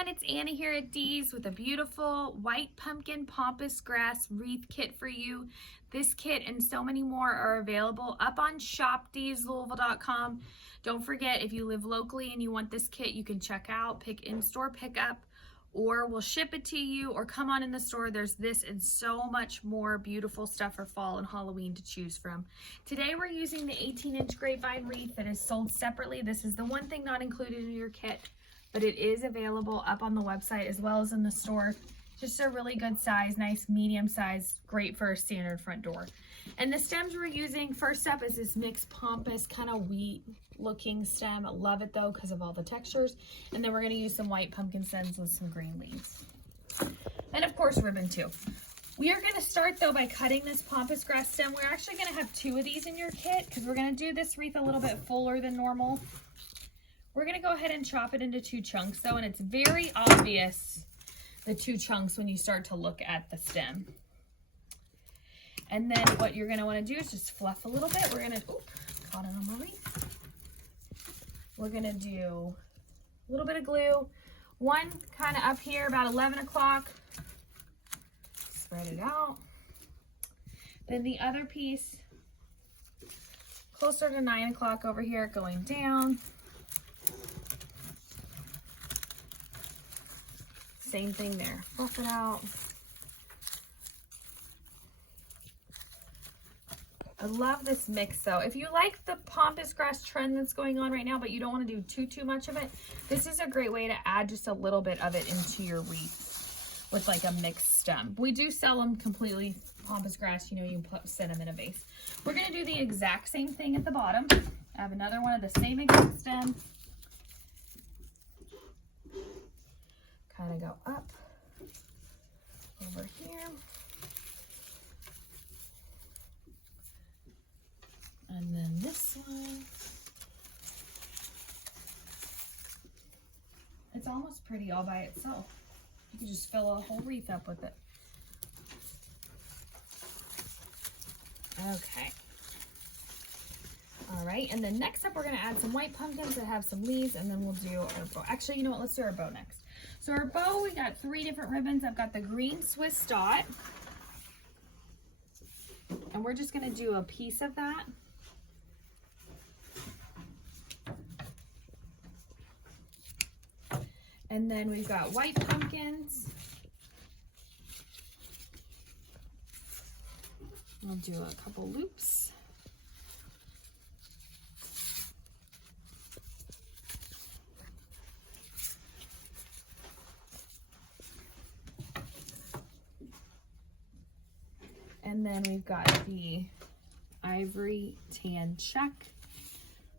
everyone, it's Anna here at Dee's with a beautiful white pumpkin pampas grass wreath kit for you. This kit and so many more are available up on shopdeeslouisville.com. Don't forget, if you live locally and you want this kit, you can check out, pick in-store pickup, or we'll ship it to you, or come on in the store. There's this and so much more beautiful stuff for fall and Halloween to choose from. Today we're using the 18-inch grapevine wreath that is sold separately. This is the one thing not included in your kit, but it is available up on the website as well as in the store. Just a really good size, nice medium size, great for a standard front door. And the stems we're using, first up is this mixed pampas kind of wheat looking stem. I love it though because of all the textures. And then we're going to use some white pumpkin stems with some green leaves. And of course ribbon too. We are going to start though by cutting this pampas grass stem. We're actually going to have 2 of these in your kit because we're going to do this wreath a little bit fuller than normal. We're going to go ahead and chop it into 2 chunks though, and it's very obvious, the 2 chunks, when you start to look at the stem. And then what you're going to want to do is just fluff a little bit. We're going to, caught it on my wreath. We're going to do a little bit of glue. One kind of up here about 11 o'clock. Spread it out. Then the other piece closer to 9 o'clock over here going down. Same thing there. Fluff it out. I love this mix though. If you like the pampas grass trend that's going on right now, but you don't want to do too much of it, this is a great way to add just a little bit of it into your wreath with like a mixed stem. We do sell them completely pampas grass, you know, you can set them in a vase. We're going to do the exact same thing at the bottom. I have another one of the same exact stem. Kind of go up over here. And then this one. It's almost pretty all by itself. You can just fill a whole wreath up with it. Okay. All right, and then next up we're going to add some white pumpkins that have some leaves, and then we'll do our bow. Actually, you know what? Let's do our bow next. So our bow, we got 3 different ribbons. I've got the green Swiss dot. And we're just going to do a piece of that. And then we've got white pumpkins. We'll do a couple loops. And then we've got the ivory tan check.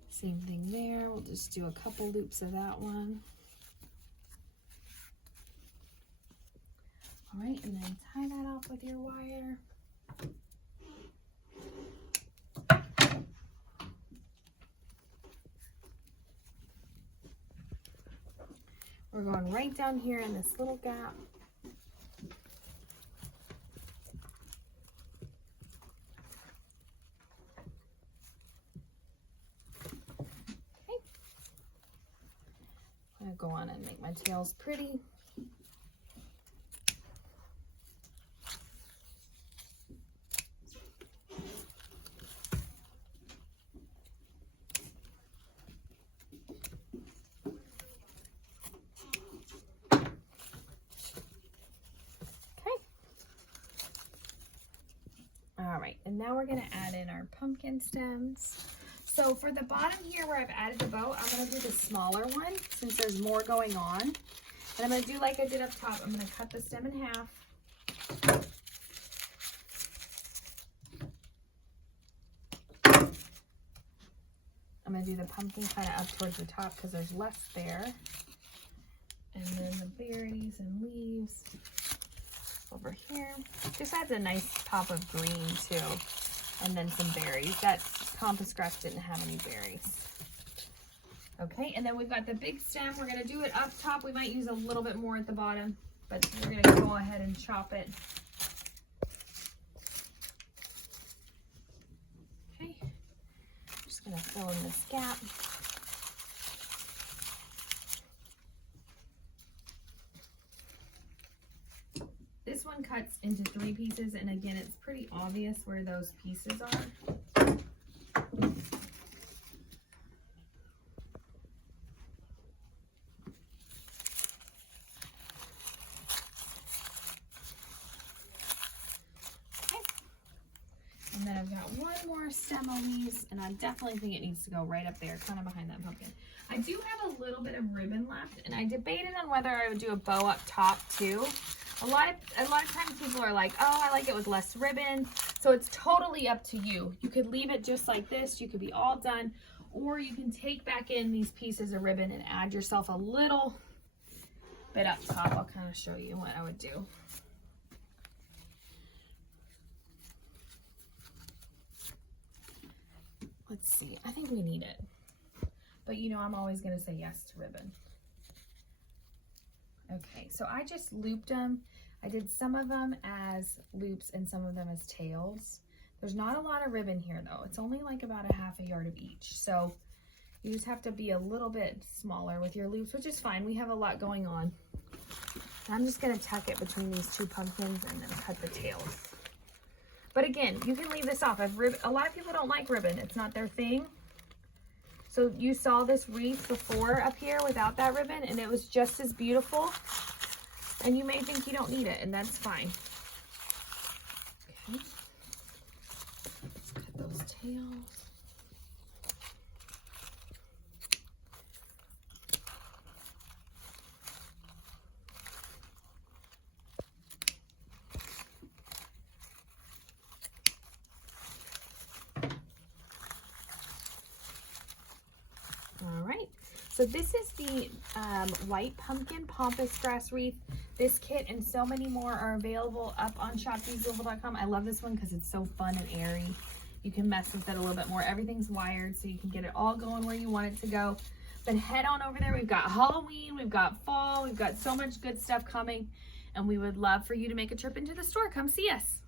Same thing there. We'll just do a couple loops of that one. All right, and then tie that off with your wire. We're going right down here in this little gap. I'm gonna go on and make my tails pretty. All right, and now we're gonna add in our pumpkin stems. So for the bottom here where I've added the bow, I'm gonna do the smaller one since there's more going on. And I'm gonna do like I did up top. I'm gonna cut the stem in half. I'm gonna do the pumpkin kind of up towards the top because there's less there. And then the berries and leaves over here. Just adds a nice pop of green too. And then some berries. That pampas grass didn't have any berries. Okay, and then we've got the big stem. We're gonna do it up top. We might use a little bit more at the bottom, but we're gonna go ahead and chop it. Okay, just gonna fill in this gap. this one cuts into 3 pieces, and again, it's pretty obvious where those pieces are. And then I've got one more stem of these, and I definitely think it needs to go right up there, kind of behind that pumpkin. I do have a little bit of ribbon left, and I debated on whether I would do a bow up top too. A lot of times people are like, oh, I like it with less ribbon. So it's totally up to you. You could leave it just like this. You could be all done, or you can take back in these pieces of ribbon and add yourself a little bit up top. I'll kind of show you what I would do. Let's see, I think we need it. But you know, I'm always gonna say yes to ribbon. Okay, so I just looped them. I did some of them as loops and some of them as tails. There's not a lot of ribbon here though. It's only like about a ½ yard of each. So you just have to be a little bit smaller with your loops, which is fine. We have a lot going on. I'm just gonna tuck it between these 2 pumpkins and then cut the tails. But again, you can leave this off. A lot of people don't like ribbon. It's not their thing. So you saw this wreath before up here without that ribbon, and it was just as beautiful. And you may think you don't need it, and that's fine. Okay. Let's cut those tails. All right, so this is the white pumpkin pampas grass wreath. This kit and so many more are available up on shopdeeslouisville.com. I love this one because it's so fun and airy. You can mess with it a little bit more. Everything's wired, so you can get it all going where you want it to go. But head on over there. We've got Halloween, we've got fall, we've got so much good stuff coming, and we would love for you to make a trip into the store. Come see us.